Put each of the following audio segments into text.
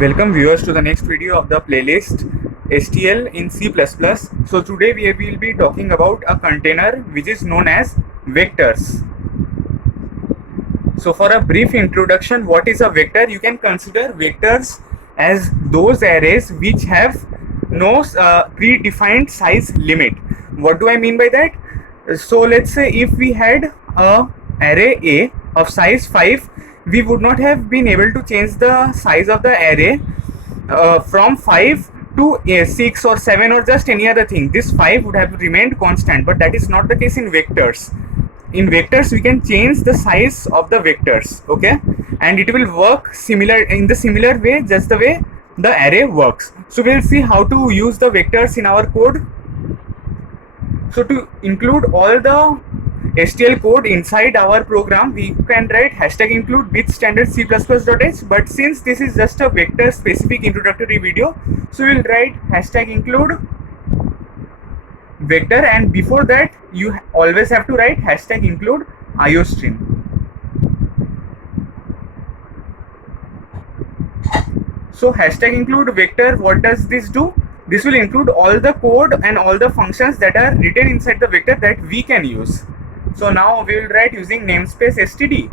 Welcome viewers to the next video of the playlist STL in C++. So today we will be talking about a container which is known as vectors. So for a brief introduction, what is a vector? You can consider vectors as those arrays which have no predefined size limit. What do I mean by that? So let's say if we had a array A of size 5, we would not have been able to change the size of the array from 5 to 6 or 7 or just any other thing. This 5 would have remained constant, but that is not the case in vectors. In vectors we can change the size of the vectors, okay, and it will work in the similar way, just the way the array works. So we'll see how to use the vectors in our code. So to include all the STL code inside our program, we can write #include with standard C++.h, but since this is just a vector specific introductory video, so we'll write #include vector, and before that you always have to write #include iostream. So #include vector, what does this do? This will include all the code and all the functions that are written inside the vector that we can use. So now we will write using namespace std,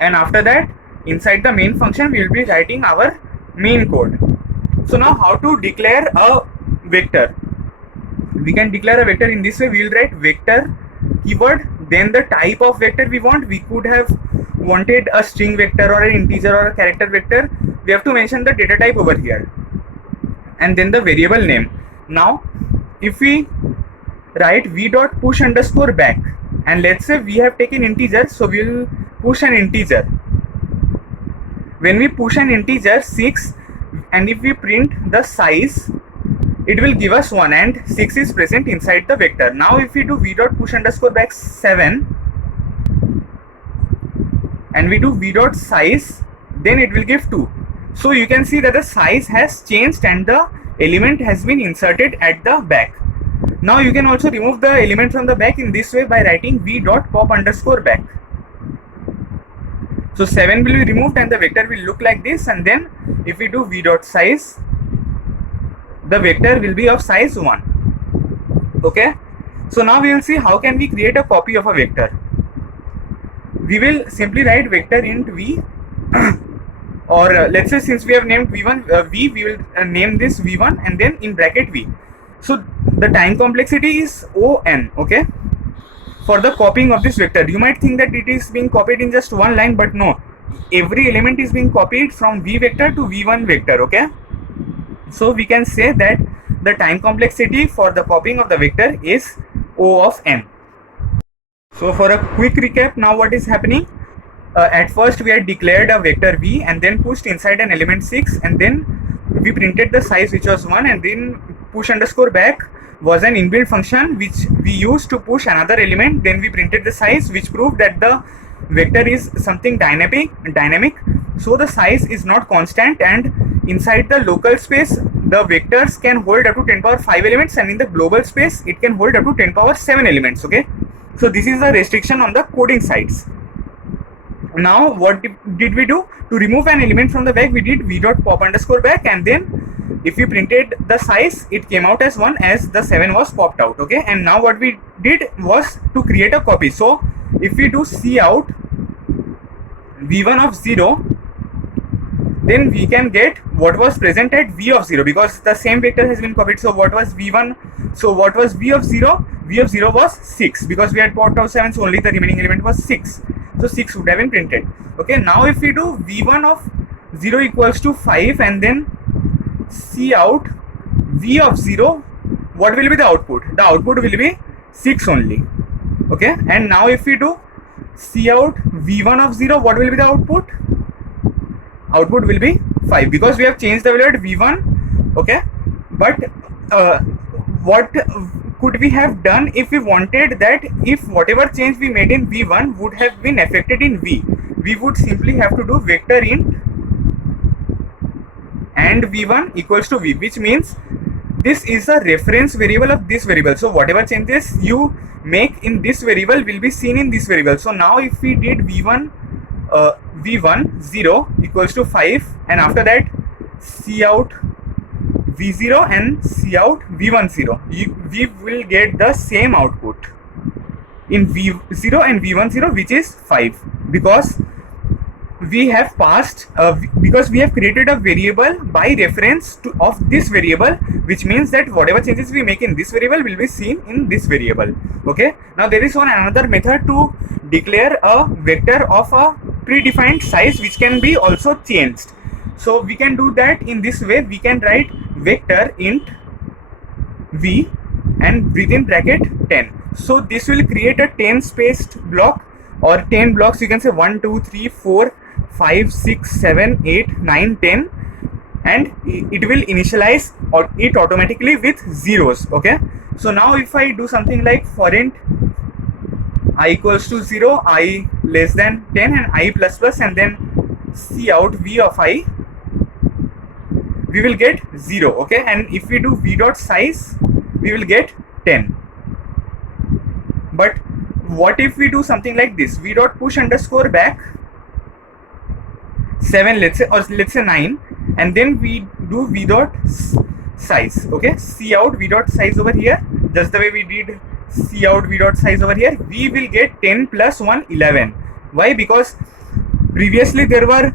and after that inside the main function we will be writing our main code. So now how to declare a vector? We can declare a vector in this way. We will write vector keyword, then the type of vector we want. We could have wanted a string vector or an integer or a character vector. We have to mention the data type over here, and then the variable name. Now if we write v.push_back, and let's say we have taken integer, so we will push an integer. When we push an integer 6, and if we print the size, it will give us 1, and 6 is present inside the vector. Now if we do v.push_back 7 and we do v.size, then it will give 2. So you can see that the size has changed and the element has been inserted at the back. Now you can also remove the element from the back in this way by writing v.pop_back. So 7 will be removed and the vector will look like this, and then if we do v.size, the vector will be of size 1. Okay, so now we will see how can we create a copy of a vector. We will simply write vector int v or let's say since we have named v1 v, we will name this v1 and then in bracket v. So the time complexity is on, okay, for the copying of this vector. You might think that it is being copied in just one line, but no, every element is being copied from v vector to v1 vector, okay. So we can say that the time complexity for the copying of the vector is O of n. So for a quick recap, now what is happening? At first we had declared a vector v and then pushed inside an element 6, and then we printed the size which was 1, and then push_back was an inbuilt function which we used to push another element. Then we printed the size, which proved that the vector is something dynamic. So the size is not constant, and inside the local space the vectors can hold up to 10^5 elements, and in the global space it can hold up to 10^7 elements, okay. So this is the restriction on the coding sides. Now what did we do? To remove an element from the back, we did v.pop_back, and then if we printed the size, it came out as 1 as the 7 was popped out, okay. And now what we did was to create a copy. So if we do cout v1 of 0, then we can get what was present at v of 0, because the same vector has been copied. So what was v1? So what was v of 0? V of 0 was 6, because we had popped out 7, so only the remaining element was 6. So 6 would have been printed, okay. Now if we do v1 of 0 equals to 5 and then cout v of 0, what will be the output? The output will be 6 only, okay. And now if we do cout v1 of 0, what will be the output? Output will be 5, because we have changed the value at v1, okay. But what could we have done if we wanted that if whatever change we made in v1 would have been affected in v? We would simply have to do vector int and v1 equals to v, which means this is a reference variable of this variable. So whatever changes you make in this variable will be seen in this variable. So now if we did v1 v1 0 equals to 5, and after that cout v0 and cout v1 0, we will get the same output in v0 and v1 0, which is 5, because we have passed because we have created a variable by reference to of this variable, which means that whatever changes we make in this variable will be seen in this variable. Okay, now there is one another method to declare a vector of a predefined size which can be also changed. So we can do that in this way. We can write vector int v and within bracket 10. So this will create a 10 spaced block, or 10 blocks, you can say 1 2 3 4 5 6 7 8 9 10, and it will initialize it automatically with zeros. Okay, so now if I do something like for int I equals to 0, I less than 10, and I plus plus, and then cout v of I, we will get 0. Okay, and if we do v dot size, we will get 10. But what if we do something like this, v dot push underscore back 7, let's say, or let's say 9, and then we do v dot size. Okay, cout v dot size over here, just the way we did cout v dot size over here, we will get 10 plus 1 11. Why? Because previously there were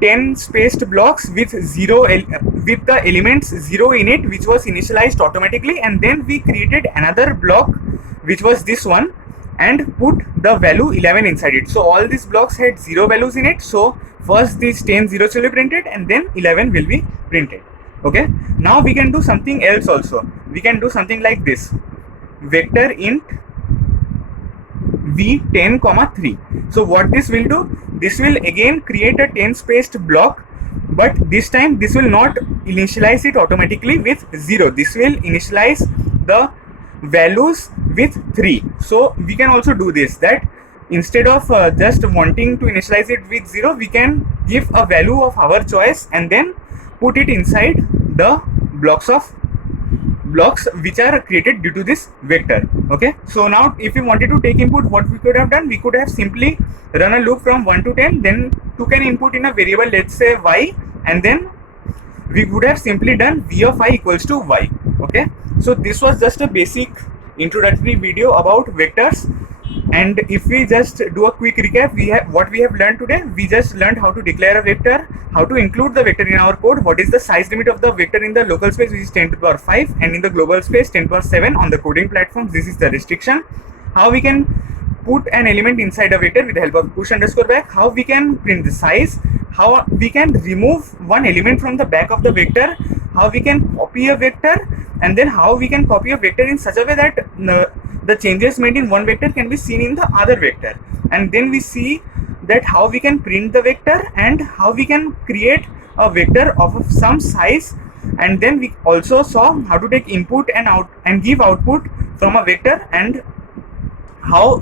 10 spaced blocks with with the elements 0 in it, which was initialized automatically, and then we created another block which was this one and put the value 11 inside it. So all these blocks had 0 values in it. So first these 10 zeros will be printed and then 11 will be printed. Okay, now we can do something else also. We can do something like this, vector int v10 comma 3. So what this will do, this will again create a 10 spaced block, but this time this will not initialize it automatically with 0. This will initialize the values with 3. So we can also do this, that instead of just wanting to initialize it with 0, we can give a value of our choice and then put it inside the blocks which are created due to this vector. Okay, so now if we wanted to take input, what we could have done, we could have simply run a loop from 1 to 10, then took an input in a variable, let's say y, and then we would have simply done v of I equals to y. Okay, so this was just a basic introductory video about vectors. And if we just do a quick recap, what we have learned today. We just learned how to declare a vector, how to include the vector in our code, what is the size limit of the vector in the local space, which is 10 to the power 5, and in the global space 10 to the power 7 on the coding platforms. This is the restriction. How we can put an element inside a vector with the help of push underscore back, how we can print the size, how we can remove one element from the back of the vector, how we can copy a vector, and then how we can copy a vector in such a way that the changes made in one vector can be seen in the other vector. And then we see that how we can print the vector and how we can create a vector of some size. And then we also saw how to take input and give output from a vector, and how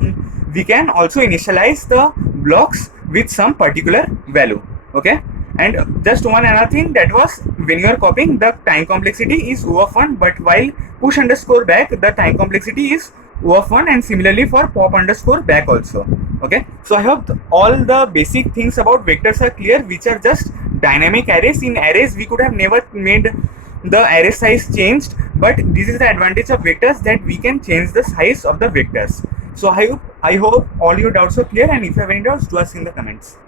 we can also initialize the blocks with some particular value. Okay, and just one another thing, that was when you are copying, the time complexity is O of 1, but while push underscore back, the time complexity is O of 1, and similarly for pop underscore back also. Okay, so I hope all the basic things about vectors are clear, which are just dynamic arrays. In arrays we could have never made the array size changed, but this is the advantage of vectors, that we can change the size of the vectors. So I hope all your doubts are clear, and if you have any doubts, do ask in the comments.